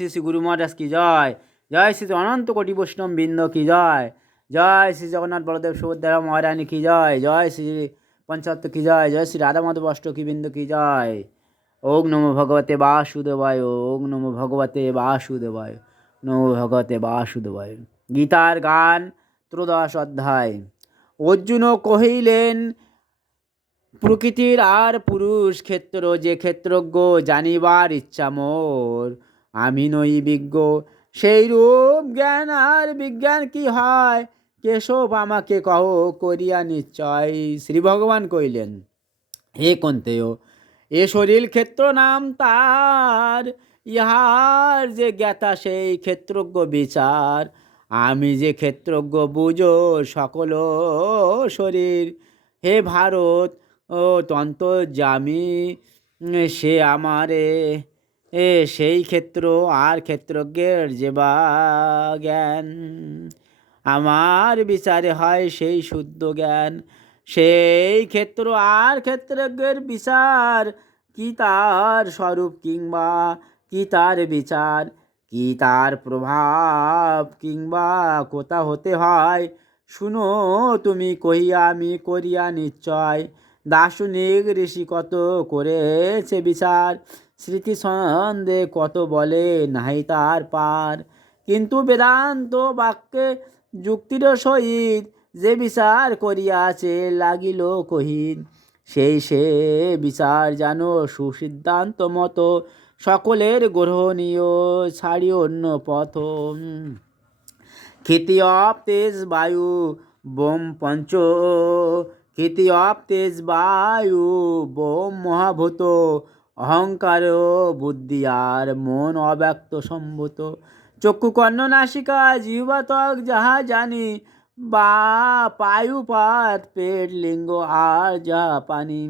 শ্রী শ্রী গুরু মহারাজ কি জয়, জয় শ্রী অনন্ত কোটি বৈষ্ণব বৃন্দ কি জয়, জয় শ্রী জগন্নাথ বলদেব সুভদ্রা মহারানী কি জয়, জয় শ্রী পঞ্চাত্ত কি জয়, জয় শ্রী রাধা মাধব অষ্টকী বৃন্দ কি জয়। ওং নমো ভগবতে বাসুদেবায়, ওং নমো ভগবতে বাসুদেবায়, নমো ভগবতে বাসুদেবায়। গীতার গান ত্রয়োদশ অধ্যায়। অর্জুন কহিলেন, প্রকৃতির আর পুরুষ ক্ষেত্র যে ক্ষেত্রজ্ঞ জানিবার ইচ্ছা মোর, আমি নই বিজ্ঞ সেই রূপ জ্ঞান আর বিজ্ঞান কি হয়, কেশব আমাকে কহ করিয়া নিশ্চয়। শ্রী ভগবান কইলেন, হে কন্তেয়, এ শরীর ক্ষেত্র নাম তার, ইহার যে জ্ঞাতা সেই ক্ষেত্রজ্ঞ বিচার। আমি যে ক্ষেত্রজ্ঞ বুঝো সকল শরীর, হে ভারত ও তন্তর্যামী, সে আমারে সেই ক্ষেত্র আর ক্ষেত্রজ্ঞের যে বা জ্ঞান। আমার বিচারে হয় সেই শুদ্ধ জ্ঞান, সেই ক্ষেত্র আর ক্ষেত্রজ্ঞের বিচার। কি তার স্বরূপ কিংবা কি তার বিচার, কি তার প্রভাব কিংবা কোথা হতে হয়, শুনো তুমি কহিয়া আমি করিয়া নিশ্চয়। দার্শনিক ঋষি কত করেছে বিচার, স্মৃতি সন্দেহ কত বলে নাহি তার পার। কিন্তু বেদান্ত বাক্যে যুক্তির সহিত যে বিচার করিয়াছে লাগিল কহিন, সেই সে বিচার জানো সুসিদ্ধান্ত মতো, সকলের গ্রহণীয় ছাড়ি অন্য পথ। খ্যাতি অফ তেজ বায়ু বোম পঞ্চ, খ্যাতি অফ তেজ বায়ু বোম মহাভূত, অহংকার বুদ্ধি আর মন অব্যক্ত সম্ভূত। চক্ষু কর্ণ নাসিকা জিহ্বা ত্বক যাহা জানি, বা পায়ুপাত পেট লিঙ্গ আর যা পানি,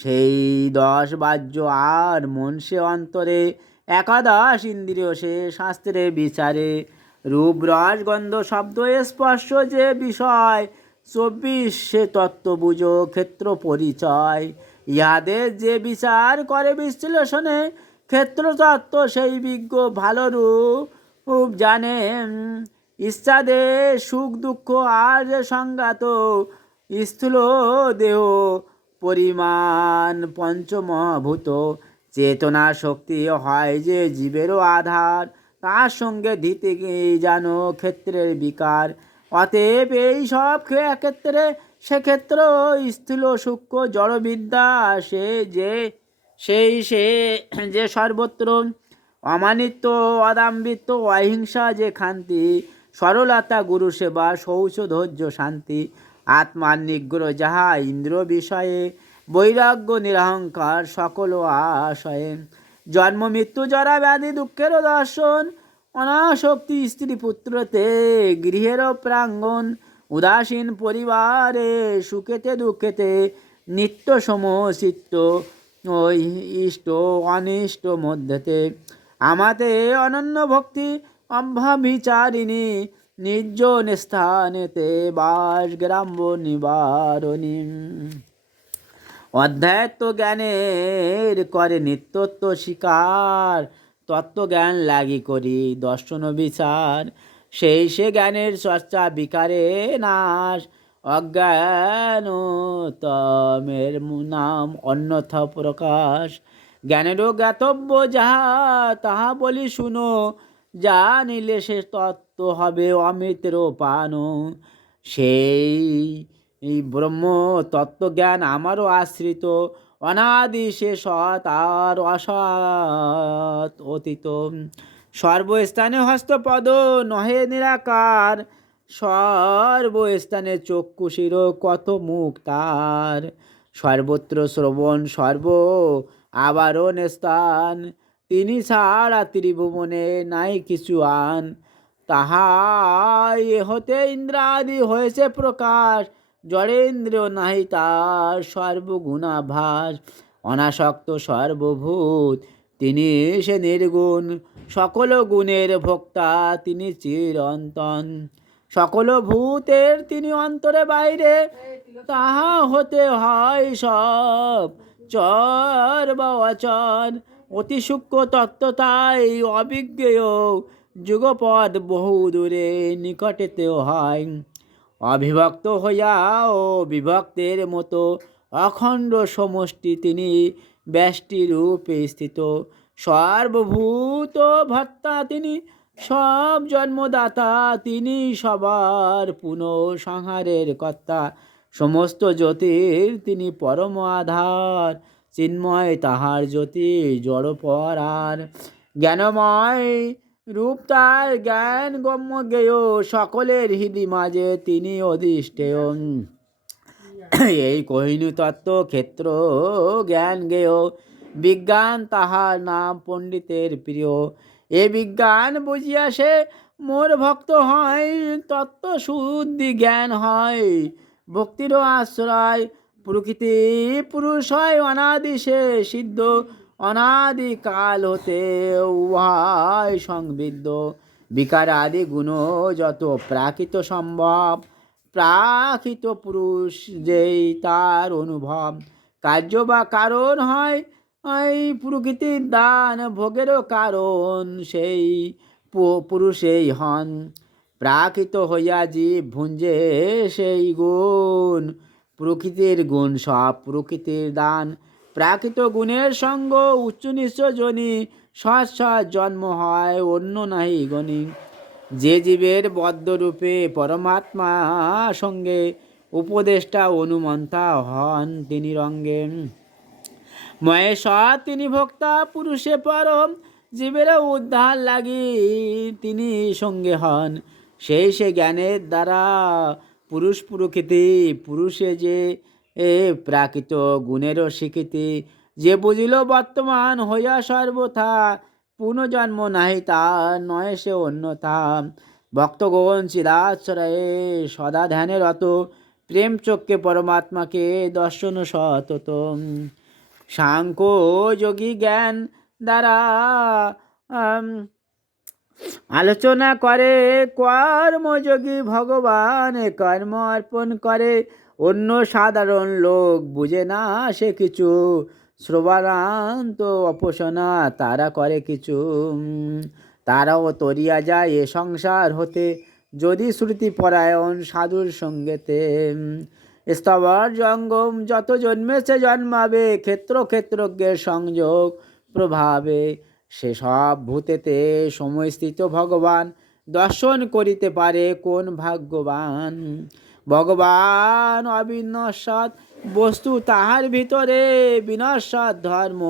সেই 10 বাহ্য আর মন সে অন্তরে, একাদশ ইন্দ্রিয় সে শাস্ত্রের বিচারে। রূপ রস গন্ধ শব্দ স্পর্শ যে বিষয়, 24 সে তত্ত্ব বুঝো ক্ষেত্র পরিচয়। ইহাদের যে বিচার করে বিশ্লেষণে, ক্ষেত্র তত্ত্ব সেই বিজ্ঞ ভালো রূপ জানেন। ইচ্ছাদে সুখ দুঃখ আর যে সংঘাত, স্থূল দেহ পরিমাণ পঞ্চমভূত। চেতনা শক্তি হয় যে জীবেরও আধার, তার সঙ্গে দিতে জানো ক্ষেত্রের বিকার। অতএব এই সব ক্ষেত্রে সেক্ষেত্র স্থূল সূক্ষ্ম জড়বিদ্যা সেই যে সর্বত্র। অমানিত্ব অদাম্বিত্ব অহিংসা যে খান্তি, সরলতা গুরু সেবা শৌচ ধৈর্য শান্তি। আত্মার নিগ্রহ যাহা ইন্দ্র বিষয়ে, বৈরাগ্য নিরহংকার সকল আশয়ে। জন্ম মৃত্যু জরা ব্যাধি দুঃখেরও দর্শন, অনাসক্তি স্ত্রী পুত্রতে গৃহের প্রাঙ্গণ। উদাসীন পরিবারে সুখেতে দুঃখেতে, নিত্য সমচিত্ত ইষ্ট অনিষ্ট মধ্যেতে। আমাতে অনন্য ভক্তি অভ্যভিচারিণী, নির্জন স্থানেতে বাস গ্রাম্য নিবারণী। অধ্যাত্ম জ্ঞানের করে নিত্যত্ব স্বীকার, তত্ত্বজ্ঞান লাগি করি দর্শন বিচার। সেই সে জ্ঞানের চর্চা বিকারে নাশ, অজ্ঞান তমের নাম অন্যথা প্রকাশ। জ্ঞানেরও জ্ঞাতব্য যাহা তাহা বলি শুনো, জানিলে সে তত্ত্ব হবে অমৃতের পান। সেই ব্রহ্ম তত্ত্বজ্ঞান আমারও আশ্রিত, অনাদি সে সৎ আর অসৎ অতীত। সর্বস্থানে হস্তপদ নহে নিরাকার, সর্বস্থানে চক্ষু শির কত মুখ তার। সর্বত্র শ্রবণ সর্ব আবরণ স্থান, তিনি ছাড়া ত্রিভুবনে নাই কিছু আন। তাহাই হতে ইন্দ্রাদি হয়েছে প্রকাশ, জড়েন্দ্র নাহি তার সর্বগুণাভাস। অনাসক্ত সর্বভূত তিনি সে নির্গুণ, সকল গুণের ভোক্তা তিনি চিরন্তন। সকল ভূতের তিনি অন্তরে বাইরে, তাহা হতে হয় সব চর বা অচর। অতি সূক্ষ্ম তত্ত্ব তাই অবিজ্ঞেয় যুগপদ বহু দূরে নিকটেতেও হয়। অবিভক্ত হইয়া ও বিভক্তের মতো অখণ্ড সমষ্টি তিনি ব্যষ্টি রূপে স্থিত। সর্বভূত ভর্তা তিনি, সব জন্মদাতা তিনি, সবার পুনঃসংহারের কর্তা। সমস্ত জ্যোতির তিনি পরম আধার, চিন্ময় তাহার জ্যোতি জড় পরার। জ্ঞানময় রূপ তার জ্ঞান গম্য জ্ঞেয়, সকলের হৃদি মাঝে তিনি অধিষ্ঠেয়। এই কহিনু তত্ত্ব ক্ষেত্র জ্ঞান জ্ঞেয়, বিজ্ঞান তাহার নাম পণ্ডিতের প্রিয়। এ বিজ্ঞান বুঝিয়া সে মোর ভক্ত হয়, তত্ত্ব শুদ্ধি জ্ঞান হয় ভক্তিরও আশ্রয়। প্রকৃতি পুরুষ হয় অনাদি সে সিদ্ধ, অনাদি কাল হতে উহায় সংবিদ্ধ। বিকার আদি গুণ যত প্রাকৃত সম্ভব, প্রাকৃত পুরুষ যেই তার অনুভব। কার্য বা কারণ হয় এই প্রকৃতির দান, ভোগেরও কারণ সেই পুরুষেই হন। প্রাকৃত হইয়া জীব ভুঞ্জে সেই গুণ, প্রকৃতির গুণ সব প্রকৃতির দান। প্রাকৃত গুণের সঙ্গ উচ্চ নিঃস্ব জনি, সৎ সৎ জন্ম হয় অন্য নাহি গণি। যে জীবের বদ্ধরূপে পরমাত্মা সঙ্গে উপদেষ্টা অনুমন্তা হন তিনি রঙ্গে। মহেশ্বর তিনি ভোক্তা পুরুষে পরম, জীবের উদ্ধার লাগি তিনি সঙ্গে হন। সেই সে জ্ঞানের দ্বারা পুরুষ প্রকৃতি, পুরুষে যে প্রাকৃত গুণেরও স্বীকৃতি। যে বুঝিল বর্তমান হইয়া সর্বথা, পুনর্জন্ম নাহি তার নয় সে অন্যথা। ভক্তগণ চিরাশ্রয়ে সদা ধ্যানে রত, প্রেম চক্ষে পরমাত্মাকে দর্শন সতত। সাংখ্য যোগী জ্ঞান দ্বারা আলোচনা করে, কর্মযোগী ভগবান কর্ম অর্পণ করে। অন্য সাধারণ লোক বুঝে না সে কিছু, শ্রবণান্ত উপাসনা তারা করে কিছু। তারাও তরিয়া যায় এ সংসার হতে, যদি শ্রুতি পরায়ণ সাধুর সঙ্গেতে। স্থবর জঙ্গম যত জন্মেছে জন্মাবে, ক্ষেত্র ক্ষেত্রজ্ঞের সংযোগ প্রভাবে। সেসব ভূতেতে সময়স্থিত ভগবান, দর্শন করিতে পারে কোন ভাগ্যবান। ভগবান অবিনশ্বর বস্তু তাহার ভিতরে, বিনশ্বর ধর্ম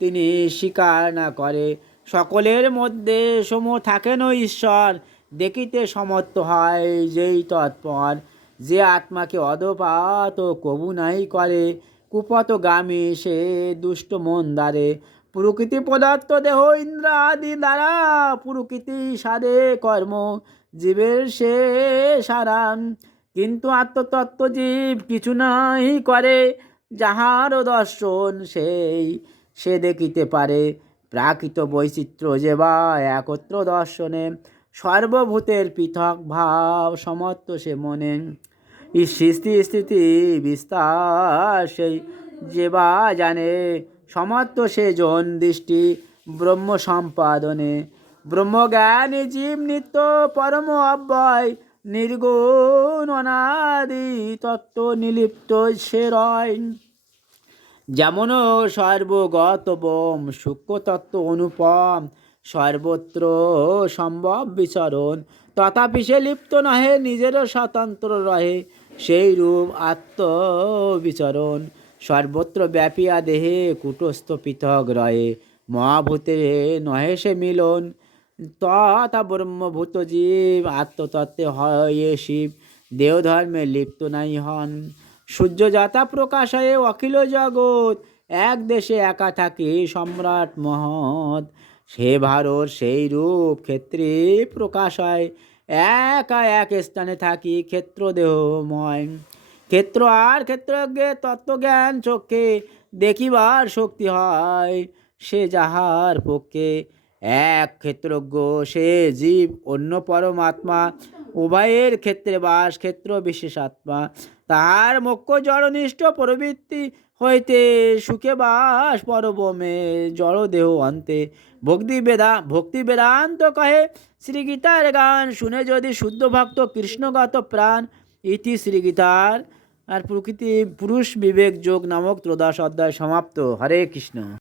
তিনি স্বীকার না করে। সকলের মধ্যে সম থাকেন ঈশ্বর, দেখিতে সমর্থ হয় যেই তৎপর। যে আত্মাকে অধপাত কবু নাই করে, কুপথগামী সে দুষ্ট মন দ্বারে। প্রকৃতি পদার্থ দেহ ইন্দ্র আদি দ্বারা, প্রকৃতি সাধে কর্ম জীবের সে সারান। কিন্তু আত্মতত্ত্ব জীব কিছু নাই করে, যাহার দর্শন সেই সে দেখিতে পারে। প্রাকৃত বৈচিত্র্য যে বা একত্র দর্শনে, সর্বভূতের পৃথক ভাব সমর্থ সে মনে। সৃষ্টি স্থিতি বিস্তার সেই যে বা জানে, সমর্থ সে জন দৃষ্টি ব্রহ্ম সম্পাদনে। ব্রহ্মজ্ঞানী জীব নিত্য পরম অব্যয়, নির্গুণ অনাদি তত্ত্ব নিলিপ্ত সে রয়। যেমন সর্বগত বোম সূক্ষ্ম তত্ত্ব অনুপম, সর্বত্র সম্ভব বিচরণ। তথাপি সে লিপ্ত নহে, নিজেরও স্বতন্ত্র রহে সেই রূপ আত্মবিচরণ। সর্বত্র ব্যাপিয়া দেহে কুটস্থ পৃথক রহে, মহাভূতে নহে সে মিলন। তথা ব্রহ্মভূত জীব আত্মতত্ত্বে হয় শিব, দেহধর্মে লিপ্ত নাই হন। সূর্য যথা প্রকাশ হয় অখিল জগৎ, এক দেশে একা থাকে সম্রাট মহৎ। সে ভারত সেই রূপ ক্ষেত্রে প্রকাশ হয়, একা এক স্থানে থাকি ক্ষেত্র দেহময়। ক্ষেত্র আর ক্ষেত্রজ্ঞে তত্ত্বজ্ঞান চক্ষে, দেখিবার শক্তি হয় সে যাহার পক্ষে। এক ক্ষেত্রজ্ঞ সে জীব, অন্য পরমাত্মা, উভয়ের ক্ষেত্রে বাস ক্ষেত্র বিশেষাত্মা। তাহার মুখ্য জড়নিষ্ঠ প্রবৃত্তি, হইতে সুখে বাস পরবমে জড় দেহ অন্তে ভক্তি বেদান্ত কহে শ্রীগীতার গান শুনে যদি শুদ্ধ ভক্ত কৃষ্ণগত প্রাণ। ইতি শ্রীগীতার আর প্রকৃতি পুরুষ বিবেক যোগ নামক ত্রয়োদশ অধ্যায় সমাপ্ত। হরে কৃষ্ণ।